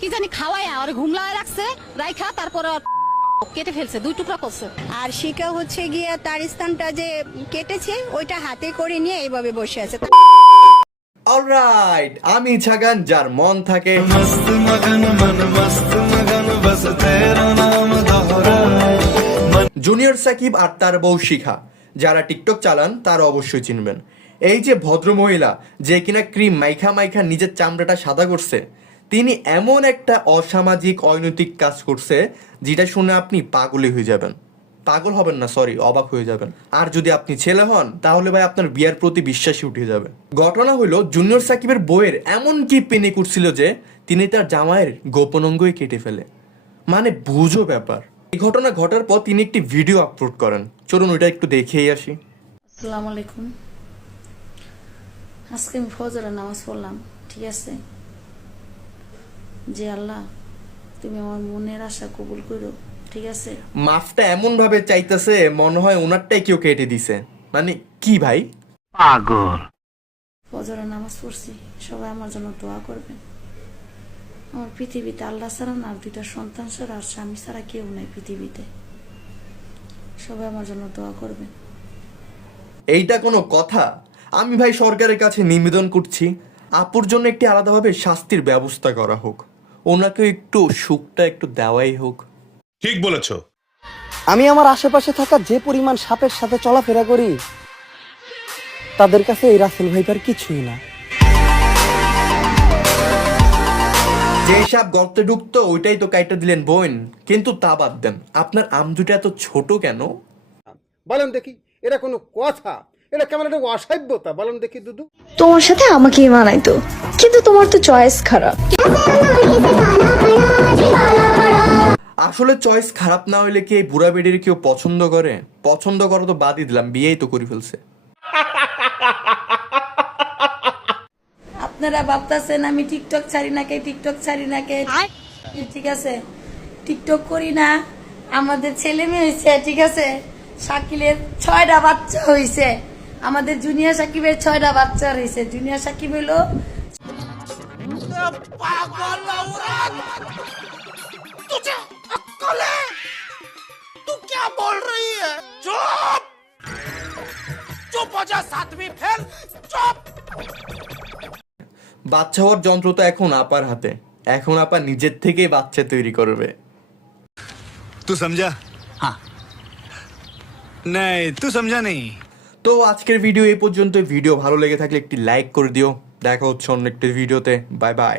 কি জানি আর ঘুমলায় রাখছে রাইখা কেটে ফেলছে দুই টুকরা করছে। আর শিকা হচ্ছে তার স্থানটা যে কেটেছে ওইটা হাতে করে নিয়ে এইভাবে বসে আছে। অলরাইট আমি ছাগান যার মন থাকে। মস্ত মগন মন মস্ত মগন বস তেরা নাম জুনিয়র সাকিব আর তার বউ শিখা যারা টিকটক চালান তারা অবশ্যই চিনবেন। এই যে ভদ্র মহিলা যে কিনা ক্রিম মাইখা মাইখা নিজের চামড়াটা সাদা করছে তিনি এমন একটা অসামাজিক, অনৈতিক কাজ করছে, যেটা শুনে আপনি পাগলই হয়ে যাবেন। পাগল হবেন না সরি অবাক হয়ে যাবেন। আর যদি আপনি ছেলে হন, তাহলে ভাই আপনার বিয়ার প্রতি বিশ্বাসী উঠে যাবে। ঘটনা হলো, জুনিয়র সাকিবের বইয়ের এমন কি পেনে করছিল যে, তিনি তার জামাইয়ের গোপন অঙ্গই কেটে ফেলে। মানে বুঝো ব্যাপার। এই ঘটনা ঘটার পর তিনি একটি ভিডিও আপলোড করেন। চলুন ওইটা একটু দেখেই আসি। আসসালামু আলাইকুম। আজকে আমি ফজরের নামাজ পড়লাম, ঠিক আছে? যে আল্লাহ তুমি আমার মনের আশা কবুল করো ঠিক আছে? মাফটা এমন ভাবে চাইতেছে মনে হয় ওনারটাই কেউ কেটে দিছে। মানে কি ভাই? পাগল। ফজরের নামাজ পড়ছি সবাই আমার জন্য দোয়া করবেন। আমার পৃথিবীতে আল্লাহ ছাড়া না আর দুইটা সন্তান ছাড়া আর স্বামী ছাড়া কেউ নাই পৃথিবীতে। সবাই আমার জন্য দোয়া করবেন। এইটা কোনো কথা? আমি ভাই সরকারের কাছে নিবেদন করছি আপুর জন্য একটি আলাদাভাবে শাস্তির ব্যবস্থা করা হোক। ওনাকে একটু সুখটা একটু দেওয়াই হোক। ঠিক বলেছ। আমি আমার আশেপাশে থাকা যে পরিমাণ সাপের সাথে চলাফেরা করি তাদের কাছে এই রাসেল ভাইপার কিছুই না। যে সাপ গর্তে ঢুকতো ওইটাই তো কাইটা দিলেন বোন। কিন্তু তা বাদ দেন আপনার আম দুটো এত ছোট কেন? বলেন দেখি এটা কোনো কথা? এটা কেমন একটা অসভ্যতা বলেন দেখি দুদু। তোমার সাথে আমাকেই মানাইতো। কিন্তু তোমার তো চয়েস খারাপ। আসলে চয়েস খারাপ না হইলে কি এই বুড়া বেডির কেউ পছন্দ করে? পছন্দ করা তো বাদই দিলাম বিয়েই তো করে ফেলছে। আপনারা ভাবতেছেন আমি টিকটক ছাড়ি না কে টিকটক ছাড়ি না কে? ঠিক আছে। টিকটক করি না আমাদের ছেলে মেয়ে হয়েছে ঠিক আছে? শাকিলের ছয়টা বাচ্চা হয়েছে আমাদের জুনিয়র সাকিবের ছয়টা বাচ্চা হয়েছে জুনিয়র সাকিব হলো বাচ্চা হওয়ার যন্ত্র তো এখন আপার হাতে এখন আপা নিজের থেকেই বাচ্চা তৈরি করবে तू समझा हाँ नहीं तू समझा नहीं তো আজকের ভিডিও এই পর্যন্ত ভিডিও ভালো লেগে থাকলে একটি লাইক করে দিও দেখা হচ্ছে অন্য একটি ভিডিওতে। Bye bye.